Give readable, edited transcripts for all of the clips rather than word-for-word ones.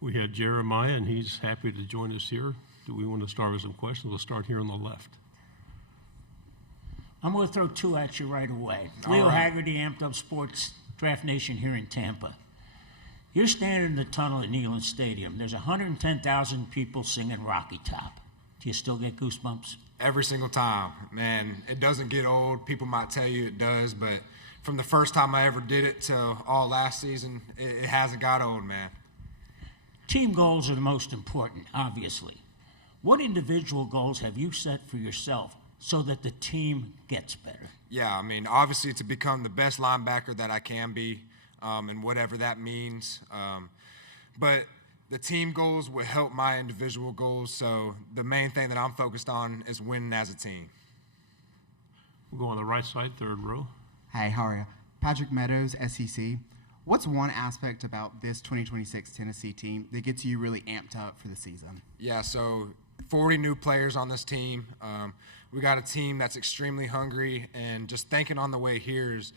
We had Jeremiah, and he's happy to join us here. Do we want to start with some questions? We'll start here on the left. I'm going to throw two at you right away. All Leo right. Haggerty, Amped Up Sports, Draft Nation here in Tampa. You're standing in the tunnel at Neyland Stadium. There's 110,000 people singing Rocky Top. Do you still get goosebumps? Every single time, man. It doesn't get old. People might tell you it does, but from the first time I ever did it to all last season, it hasn't got old, man. Team goals are the most important, obviously. What individual goals have you set for yourself so that the team gets better? Yeah, I mean, obviously to become the best linebacker that I can be, and whatever that means. But the team goals will help my individual goals, so the main thing that I'm focused on is winning as a team. We'll go on the right side, third row. Hi, how are you? Patrick Meadows, SEC. What's one aspect about this 2026 Tennessee team that gets you really amped up for the season? Yeah, so 40 new players on this team. We got a team that's extremely hungry, and just thinking on the way here is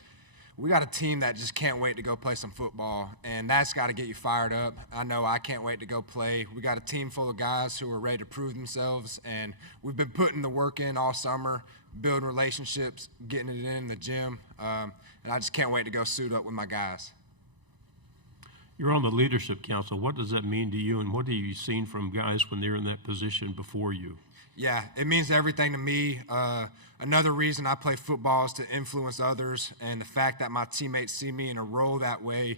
we got a team that just can't wait to go play some football, and that's got to get you fired up. I know I can't wait to go play. We got a team full of guys who are ready to prove themselves, and we've been putting the work in all summer, building relationships, getting it in the gym, and I just can't wait to go suit up with my guys. You're on the leadership council. What does that mean to you, and what have you seen from guys when they're in that position before you? Yeah, it means everything to me. Another reason I play football is to influence others, and the fact that my teammates see me in a role that way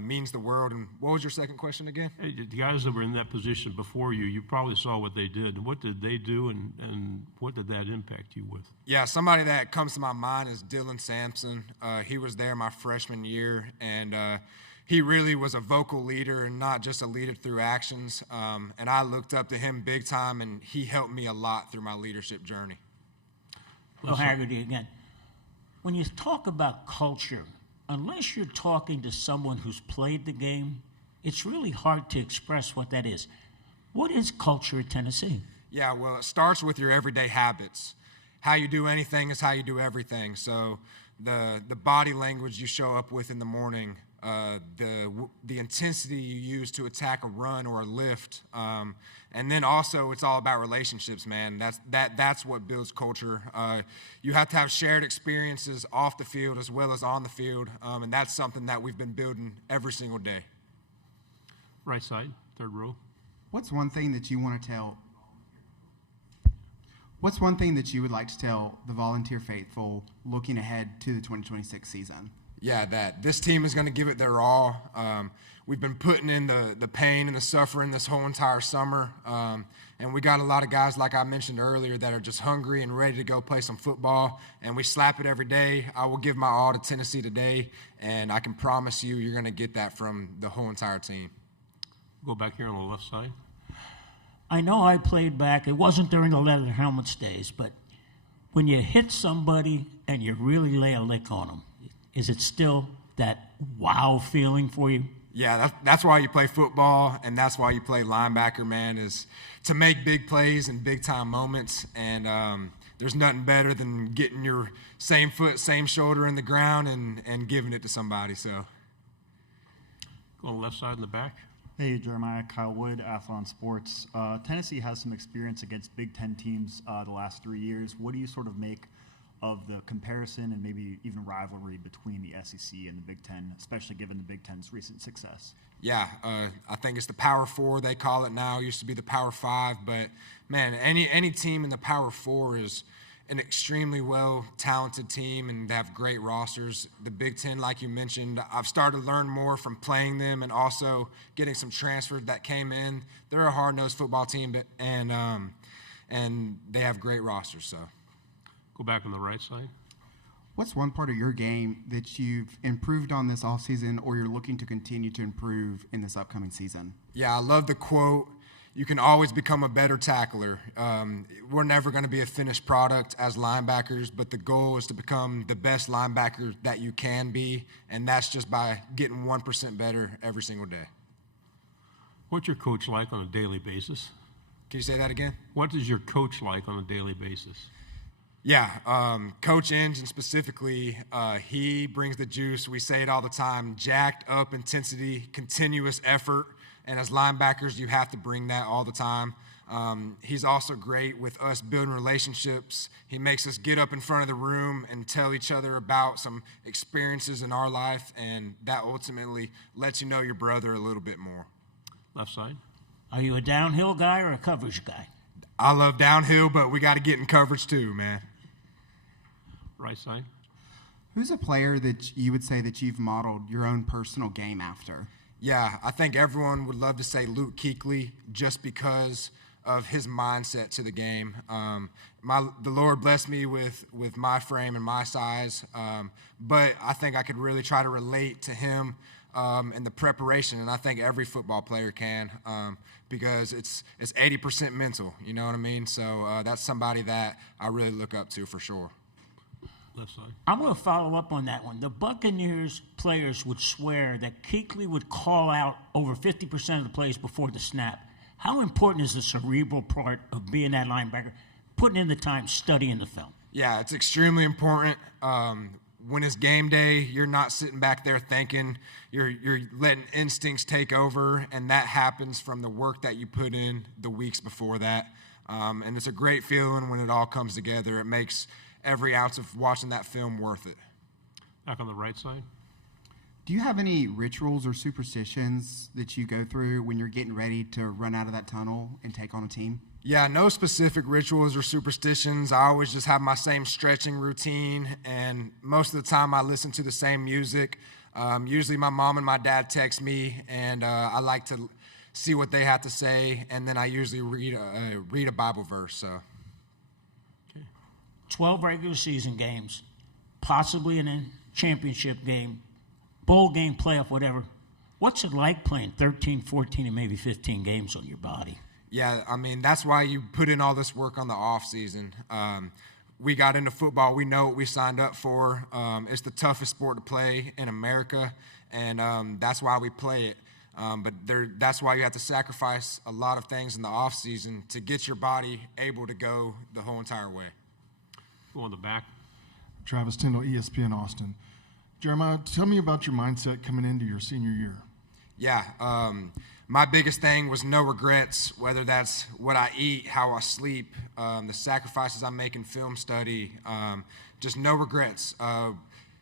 means the world. And what was your second question again? Hey, the guys that were in that position before you, you probably saw what they did. What did they do, and what did that impact you with? Yeah, somebody that comes to my mind is Dylan Sampson. He was there my freshman year, and he really was a vocal leader and not just a leader through actions. And I looked up to him big time, and he helped me a lot through my leadership journey. Well, Haggerty again. When you talk about culture, unless you're talking to someone who's played the game, it's really hard to express what that is. What is culture at Tennessee? Yeah, well, it starts with your everyday habits. How you do anything is how you do everything. So the body language you show up with in the morning, the intensity you use to attack a run or a lift, and then also it's all about relationships, man. That's what builds culture. You have to have shared experiences off the field as well as on the field, and that's something that we've been building every single day. Right side, third row. What's one thing that you want to tell? What's one thing that you would like to tell the volunteer faithful looking ahead to the 2026 season? Yeah, that this team is going to give it their all. We've been putting in the pain and the suffering this whole entire summer, and we got a lot of guys, like I mentioned earlier, that are just hungry and ready to go play some football, and we slap it every day. I will give my all to Tennessee today, and I can promise you you're going to get that from the whole entire team. Go back here on the left side. I know I played back. It wasn't during the leather helmets days, but when you hit somebody and you really lay a lick on them, is it still that wow feeling for you? Yeah, that's why you play football, and that's why you play linebacker, man, is to make big plays and big-time moments. And there's nothing better than getting your same foot, same shoulder in the ground and giving it to somebody. So, go on the left side in the back. Hey, Jeremiah, Kyle Wood, Athlon Sports. Tennessee has some experience against Big Ten teams the last 3 years. What do you sort of make of the comparison and maybe even rivalry between the SEC and the Big Ten, especially given the Big Ten's recent success? Yeah, I think it's the Power Four, they call it now. It used to be the Power Five, but, man, any team in the Power Four is an extremely well-talented team, and they have great rosters. The Big Ten, like you mentioned, I've started to learn more from playing them and also getting some transfers that came in. They're a hard-nosed football team, and they have great rosters, so. Go back on the right side. What's one part of your game that you've improved on this offseason or you're looking to continue to improve in this upcoming season? Yeah, I love the quote, you can always become a better tackler. We're never going to be a finished product as linebackers, but the goal is to become the best linebacker that you can be, and that's just by getting 1% better every single day. What's your coach like on a daily basis? Can you say that again? What is your coach like on a daily basis? Yeah, Coach Engine specifically, he brings the juice. We say it all the time, jacked up intensity, continuous effort. and as linebackers, you have to bring that all the time. He's also great with us building relationships. He makes us get up in front of the room and tell each other about some experiences in our life, and that ultimately lets you know your brother a little bit more. Left side. Are you a downhill guy or a coverage guy? I love downhill, but we got to get in coverage too, man. Right side. Who's a player that you would say that you've modeled your own personal game after? Yeah, I think everyone would love to say Luke Kuechly just because of his mindset to the game. The Lord blessed me with my frame and my size, but I think I could really try to relate to him in the preparation, and I think every football player can, because it's 80% mental, you know what I mean? So that's somebody that I really look up to for sure. Left side. I'm going to follow up on that one. The Buccaneers players would swear that Kuechly would call out over 50% of the plays before the snap. How important is the cerebral part of being that linebacker, putting in the time, studying the film? Yeah, it's extremely important. When it's game day, you're not sitting back there thinking. You're letting instincts take over, and that happens from the work that you put in the weeks before that. And it's a great feeling when it all comes together. It makes every ounce of watching that film worth it. Back on the right side. Do you have any rituals or superstitions that you go through when you're getting ready to run out of that tunnel and take on a team? Yeah, no specific rituals or superstitions. I always just have my same stretching routine, and most of the time I listen to the same music. Usually my mom and my dad text me, and I like to see what they have to say, and then I usually read a Bible verse. So, 12 regular season games, possibly in a championship game, bowl game, playoff, whatever. What's it like playing 13, 14, and maybe 15 games on your body? Yeah, I mean, that's why you put in all this work on the off season. We got into football. We know what we signed up for. It's the toughest sport to play in America, and that's why we play it. But that's why you have to sacrifice a lot of things in the off season to get your body able to go the whole entire way. Go on the back. Travis Tyndall, ESPN Austin. Jeremiah, tell me about your mindset coming into your senior year. Yeah, my biggest thing was no regrets, whether that's what I eat, how I sleep, the sacrifices I make in film study, just no regrets.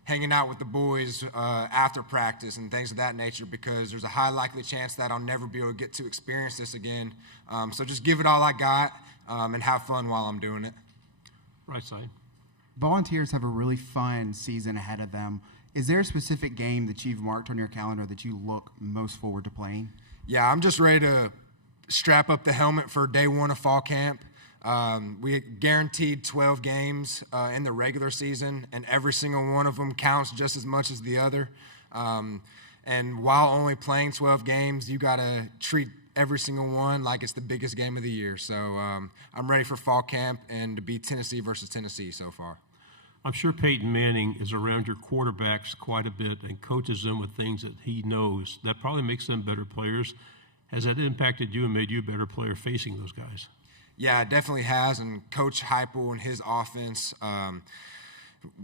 Hanging out with the boys after practice and things of that nature, because there's a high likely chance that I'll never be able to get to experience this again. So just give it all I got and have fun while I'm doing it. Right side. Volunteers have a really fun season ahead of them. Is there a specific game that you've marked on your calendar that you look most forward to playing? Yeah, I'm just ready to strap up the helmet for day one of fall camp. We guaranteed 12 games in the regular season, and every single one of them counts just as much as the other. And while only playing 12 games, you got to treat every single one like it's the biggest game of the year. So I'm ready for fall camp and to be Tennessee versus Tennessee so far. I'm sure Peyton Manning is around your quarterbacks quite a bit and coaches them with things that he knows. That probably makes them better players. Has that impacted you and made you a better player facing those guys? Yeah, it definitely has. And Coach Heupel and his offense,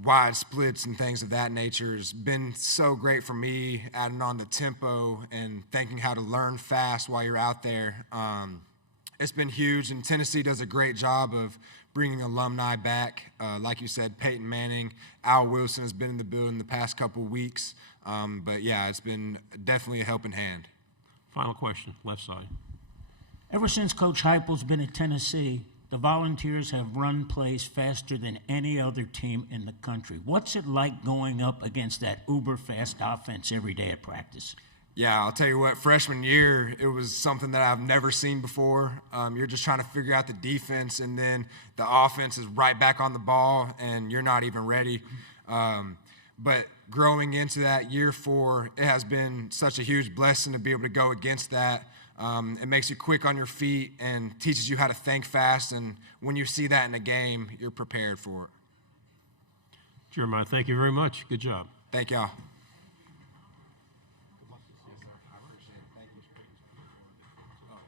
wide splits and things of that nature has been so great for me, adding on the tempo and thinking how to learn fast while you're out there. It's been huge, and Tennessee does a great job of bringing alumni back. Like you said, Peyton Manning, Al Wilson has been in the building the past couple of weeks. But, yeah, it's been definitely a helping hand. Final question, left side. Ever since Coach Heupel's been at Tennessee, the Volunteers have run plays faster than any other team in the country. What's it like going up against that uber-fast offense every day at practice? Yeah, I'll tell you what, freshman year, it was something that I've never seen before. You're just trying to figure out the defense, and then the offense is right back on the ball, and you're not even ready. But growing into that year 4, it has been such a huge blessing to be able to go against that. It makes you quick on your feet and teaches you how to think fast, and when you see that in a game, you're prepared for it. Jeremiah, thank you very much. Good job. Thank y'all.